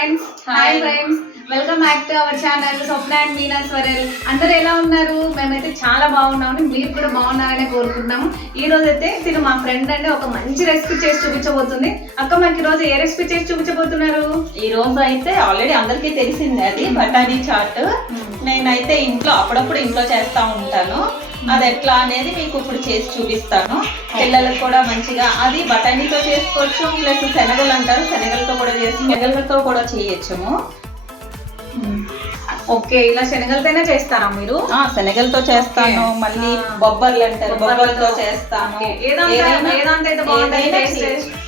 Friends. Hi friends welcome back to our channel Swapna and Meena స్వరల్ అందరూ ఎలా ఉన్నారు? మేమైతే చాలా బాగున్నామని మీరు కూడా బాగున్నారని కోరుకుంటున్నాము. ఈ రోజు అయితే తిను మా ఫ్రెండ్ అండి ఒక మంచి రెసిపీ చేసి చూపించబోతుంది. అక్క మాకు ఈ రోజు ఏ రెసిపీ చేసి చూపించబోతున్నారు? ఈ రోజు అయితే ఆల్రెడీ అందరికీ తెలిసిందే అది బఠానీ చాట్. నేనైతే ఇంట్లో అప్పుడప్పుడు ఇంట్లో చేస్తా ఉంటాను. అది ఎట్లా అనేది మీకు ఇప్పుడు చేసి చూపిస్తాను. పిల్లలకు కూడా మంచిగా అది బఠానీతో చేసుకోవచ్చు ప్లస్ శనగలు అంటారు శనగలతో కూడా చేసి శనగలతో కూడా చేయొచ్చుము. ఓకే ఇలా శనగలతోనే చేస్తారా మీరు? ఆ శనగలతో చేస్తాను. మళ్ళీ. బొబ్బర్లు అంటారు బొబ్బర్లతో. చేస్తాను.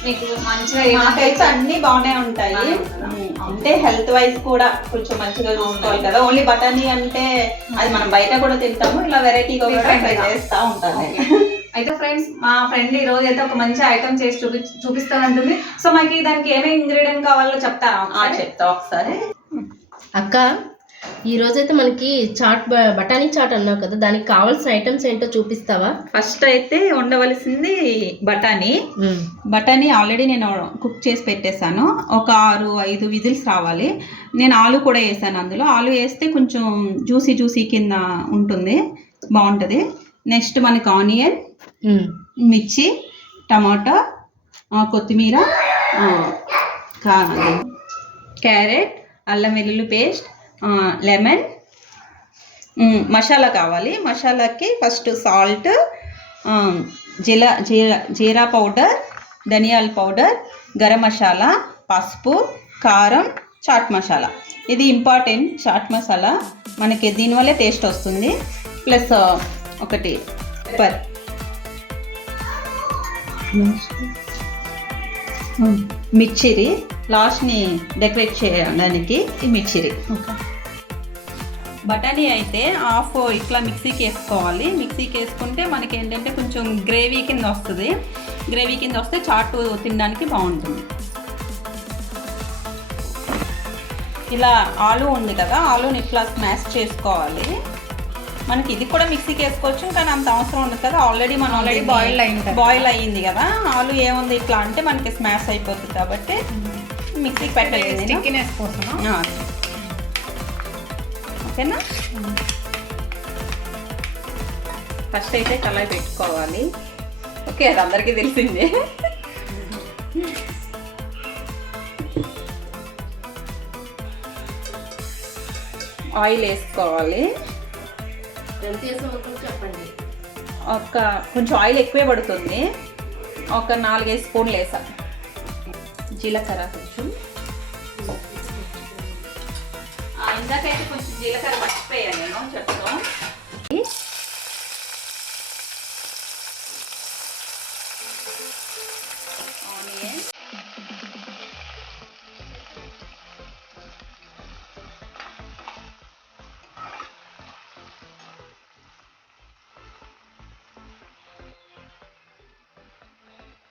మీకు మంచిగా అన్ని బాగానే ఉంటాయి. అంటే హెల్త్ వైజ్ కూడా కొంచెం మంచిగా చూసుకోవాలి కదా. ఓన్లీ బఠానీ అంటే అది మనం బయట కూడా తింటాము ఇలా వెరైటీగా ట్రై గా. చేస్తా ఉంటాను. అయితే ఫ్రెండ్స్ మా ఫ్రెండ్ ఈ రోజు అయితే ఒక మంచి ఐటమ్ చేసి చూపి చూపిస్తానంటుంది. సో మాకు దానికి ఏమేమి ఇంగ్రీడియంట్ కావాలో చెప్తారా? చెప్తా ఒకసారి. అక్క ఈ రోజైతే మనకి చాట్ బఠానీ చాట్ అన్నావు కదా దానికి కావాల్సిన ఐటమ్స్ ఏంటో చూపిస్తావా? ఫస్ట్ అయితే ఉండవలసింది బఠానీ. బఠానీ ఆల్రెడీ నేను కుక్ చేసి పెట్టేశాను. ఒక ఆరు ఐదు విజిల్స్ రావాలి. నేను ఆలు కూడా వేసాను అందులో. ఆలు వేస్తే కొంచెం జ్యూసీ జ్యూసీ కింద ఉంటుంది. బాగుంటుంది. నెక్స్ట్ మనకి ఆనియన్ మిర్చి టమాటా కొత్తిమీర క్యారెట్ అల్లం వెల్లుల్లి పేస్ట్ లెమన్ మసాలా కావాలి. మసాలాకి ఫస్ట్ సాల్ట్ జీలా జీల జీరా జీరా పౌడర్ ధనియాల పౌడర్ గరం మసాలా పసుపు కారం చాట్ మసాలా. ఇది ఇంపార్టెంట్ చాట్ మసాలా. మనకి దీనివల్లే టేస్ట్ వస్తుంది. ప్లస్ ఒకటి పెప్పర్ మిర్చిరి లాస్ట్ని డెకరేట్ చేయడానికి ఈ మిర్చిరి బఠానీ అయితే హాఫ్ ఇట్లా మిక్సీకి వేసుకోవాలి మిక్సీకి వేసుకుంటే మనకి ఏంటంటే కొంచెం గ్రేవీ కింద వస్తుంది. గ్రేవీ కింద వస్తే చాటు తినడానికి బాగుంటుంది. ఇలా ఆలు ఉంది కదా ఆలుని ఇట్లా స్మాష్ చేసుకోవాలి. మనకి ఇది కూడా మిక్సీకి వేసుకోవచ్చు కానీ అంత అవసరం ఉండదు కదా. ఆల్రెడీ మనం Already boiled అయింది. బాయిల్ అయ్యింది కదా. ఆలు ఏముంది ఇట్లా అంటే మనకి స్మాష్ అయిపోతుంది కాబట్టి మిక్సీకి పెట్టలేదు. స్టిక్కినెస్ కోసమా? ఆ. ఓకేనా? ఫస్ట్ అయితే కళాయి పెట్టుకోవాలి. ఓకే అది అందరికీ తెలిసిందే. ఆయిల్ వేసుకోవాలి. చెప్పండి. ఒక కొంచెం ఆయిల్ ఎక్కువే పడుతుంది. ఒక నాలుగైదు స్పూన్లు వేసా. జీలకర్ర. ఇందాకైతే కొంచెం జీలకర్ర మర్చిపోయాను నేను చెప్తాం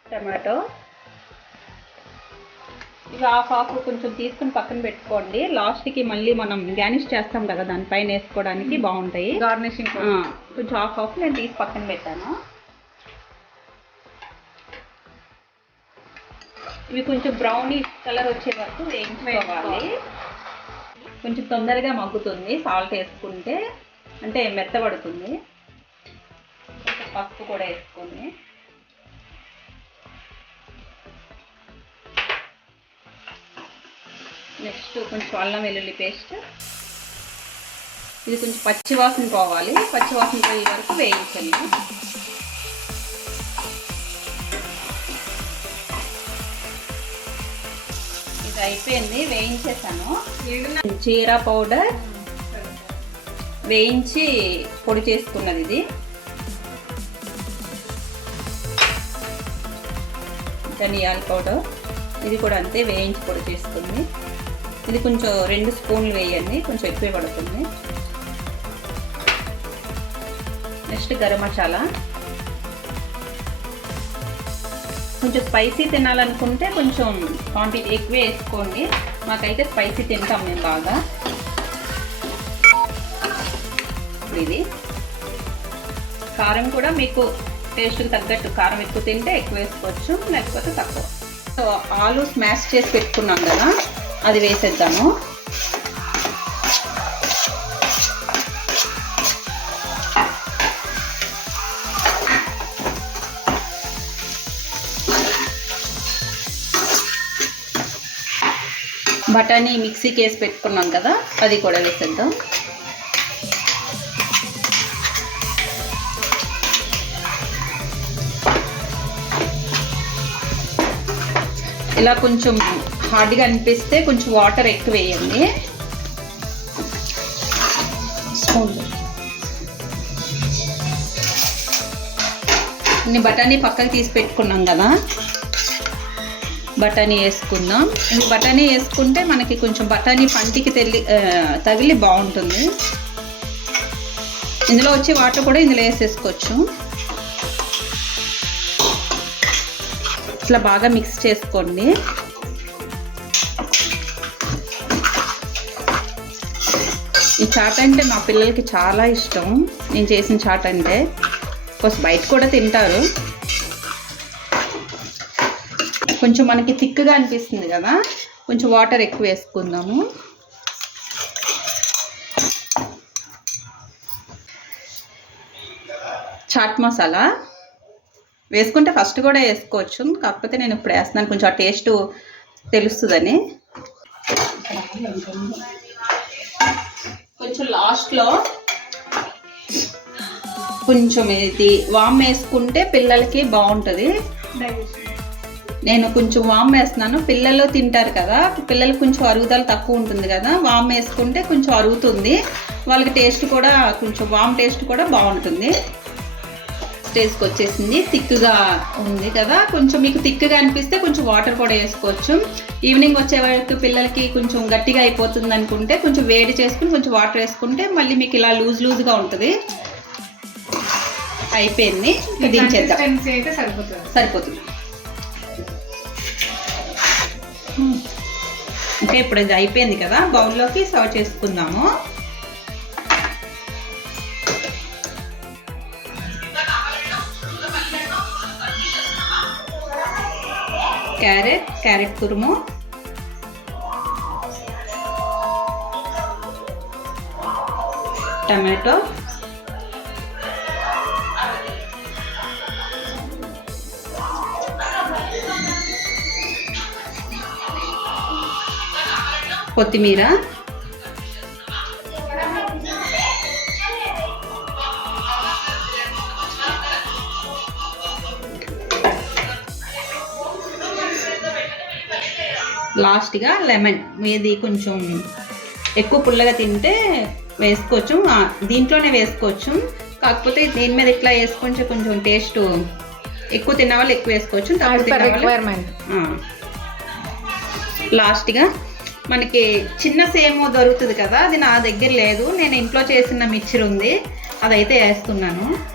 టమాటో ఇవి హాఫ్ హాఫ్ కొంచెం తీసుకుని పక్కన పెట్టుకోండి. లాస్ట్కి మళ్ళీ మనం గార్నిష్ చేస్తాం కదా దానిపైన వేసుకోవడానికి బాగుంటాయి. గార్నిషింగ్ ఆ, కొంచెం హాఫ్ హాఫ్ నేను తీసి పక్కన పెట్టాను. ఇవి కొంచెం బ్రౌనీ కలర్ వచ్చే వరకు వేయించుకోవాలి. కొంచెం తొందరగా మగ్గుతుంది. సాల్ట్ వేసుకుంటే అంటే మెత్తబడుతుంది. పసుపు కూడా వేసుకొని. నెక్స్ట్ కొంచెం అల్లం వెల్లుల్లి పేస్ట్. ఇది కొంచెం పచ్చి వాసన పోవాలి. పచ్చివాసన పోయే వరకు వేయించండి ఇది అయిపోయింది. వేయించేసాను. జీరా పౌడర్ వేయించి పొడి చేసుకున్నది ఇది. ధనియాల పౌడర్. ఇది కూడా అంతే వేయించి పొడి చేసుకుంది. ఇది కొంచెం రెండు స్పూన్లు వేయండి కొంచెం ఎక్కువ పడుతుంది. నెక్స్ట్ గరం మసాలా. కొంచెం స్పైసీ తినాలనుకుంటే కొంచెం క్వాంటిటీ ఎక్కువ వేసుకోండి. మాకైతే స్పైసీ తింటాం మేము బాగా. ఇది. కారం కూడా మీకు టేస్ట్కి తగ్గట్టు కారం ఎక్కువ తింటే ఎక్కువ వేసుకోవచ్చు లేకపోతే తక్కువ. సో ఆలు స్మాష్ చేసి పెట్టుకున్నాం కదా. అది వేసేద్దాము. బఠానీ మిక్సీకి వేసి పెట్టుకున్నాం కదా అది కూడా వేసేద్దాం. ఇలా కొంచెం హార్డ్గా అనిపిస్తే కొంచెం వాటర్ ఎక్కువ వేయండి. స్పూన్. బఠానీ పక్కకి తీసి పెట్టుకున్నాం కదా. బఠానీ వేసుకుందాం. ఈ బఠానీ వేసుకుంటే మనకి కొంచెం బఠానీ పంటికి తెలి తగిలి బాగుంటుంది. ఇందులో వచ్చే వాటర్ కూడా ఇందులో వేసేసుకోవచ్చు. ఇట్లా బాగా మిక్స్ చేసుకోండి. ఈ చాట్ అంటే మా పిల్లలకి చాలా ఇష్టం. నేను చేసిన చాట్ అంటే. కొంచెం బయట కూడా తింటారు. కొంచెం మనకి థిక్గా అనిపిస్తుంది కదా. కొంచెం వాటర్ ఎక్కువ వేసుకుందాము. చాట్ మసాలా. వేసుకుంటే ఫస్ట్ కూడా వేసుకోవచ్చు. కాకపోతే నేను ఇప్పుడు వేస్తున్నాను. కొంచెం ఆ టేస్ట్ తెలుస్తుందని. కొంచెం లాస్ట్లో కొంచెం ఇది వామ్ వేసుకుంటే పిల్లలకి బాగుంటుంది. నేను కొంచెం వామ్ వేస్తున్నాను. పిల్లలు తింటారు కదా పిల్లలు కొంచెం అరుగుదల తక్కువ ఉంటుంది కదా వామ్ వేసుకుంటే కొంచెం అరుగుతుంది. వాళ్ళకి టేస్ట్ కూడా కొంచెం వామ్ టేస్ట్ కూడా బాగుంటుంది. టేస్ట్కి వచ్చేసింది థిక్గా ఉంది కదా. కొంచెం మీకు థిక్గా అనిపిస్తే కొంచెం వాటర్ కూడా వేసుకోవచ్చు. ఈవినింగ్ వచ్చే వరకు పిల్లలకి కొంచెం గట్టిగా అయిపోతుంది అనుకుంటే కొంచెం వేడి చేసుకుని కొంచెం వాటర్ వేసుకుంటే మళ్ళీ మీకు ఇలా లూజ్ లూజ్గా ఉంటుంది. అయిపోయింది. దించేద్దాం కన్సిస్టెన్సీ అయితే సరిపోతుంది. సరిపోతుంది. అంటే ఇప్పుడు ఇది అయిపోయింది కదా. బౌల్లోకి సర్వ్ చేసుకుందాము. క్యారెట్ క్యారెట్ కురుము. టమాటో. కొత్తిమీర. లాస్ట్గా లెమన్. ఇది కొంచెం ఎక్కువ పుల్లగా తింటే వేసుకోవచ్చు. దీంట్లోనే వేసుకోవచ్చు. కాకపోతే దీని మీద ఇట్లా వేసుకుంటే కొంచెం టేస్ట్ ఎక్కువ తిన్న వాళ్ళు ఎక్కువ వేసుకోవచ్చు. లాస్ట్గా మనకి చిన్న సేమో దొరుకుతుంది కదా అది నా దగ్గర లేదు. నేను ఇంట్లో చేసిన మిక్చర్ ఉంది. అదైతే వేస్తున్నాను.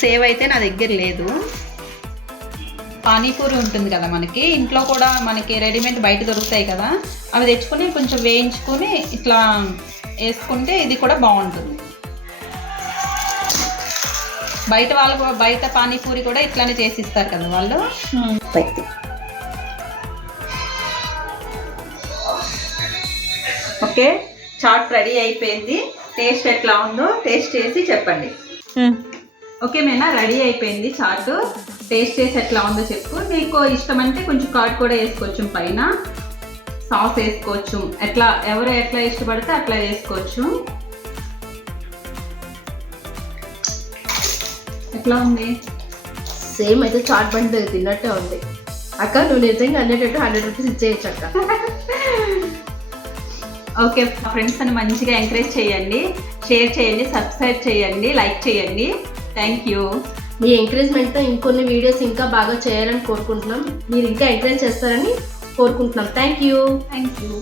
సేవ్ అయితే నా దగ్గర లేదు. పానీపూరి ఉంటుంది కదా మనకి. ఇంట్లో కూడా మనకి రెడీమేడ్ బయట దొరుకుతాయి కదా. అవి తెచ్చుకొని కొంచెం వేయించుకొని ఇట్లా వేసుకుంటే ఇది కూడా బాగుంటుంది. బయట వాళ్ళు కూడా బయట పానీపూరి కూడా ఇట్లానే చేసి ఇస్తారు కదా వాళ్ళు. ఓకే చాట్ రెడీ అయిపోయింది. టేస్ట్ ఎట్లా ఉందో టేస్ట్ చేసి చెప్పండి. ఓకే మేనా రెడీ అయిపోయింది చాట్. టేస్ట్ చేసి ఎట్లా ఉందో చెప్పు. మీకు ఇష్టం అంటే కొంచెం కాట్ కూడా వేసుకోవచ్చు పైన. సాస్ వేసుకోవచ్చు. ఎట్లా ఎవరు ఎట్లా ఇష్టపడితే అట్లా వేసుకోవచ్చు. ఎట్లా ఉంది? సేమ్ అయితే చాట్ బండి దగ్గర తిన్నట్టే ఉంది. అక్క నువ్వు నిజంగా హండ్రెడ్ హండ్రెడ్ రూపీస్ ఇచ్చేయచ్చు అక్క. ఓకే ఫ్రెండ్స్ అని మంచిగా ఎంకరేజ్ చేయండి. షేర్ చేయండి సబ్స్క్రైబ్ చేయండి లైక్ చేయండి. థ్యాంక్ యూ మీ ఎంకరేజ్మెంట్తో ఇంకొన్ని వీడియోస్ ఇంకా బాగా చేయాలని కోరుకుంటున్నాం. మీరు ఇంకా ఎంకరేజ్ చేస్తారని కోరుకుంటున్నాం. Thank you thank you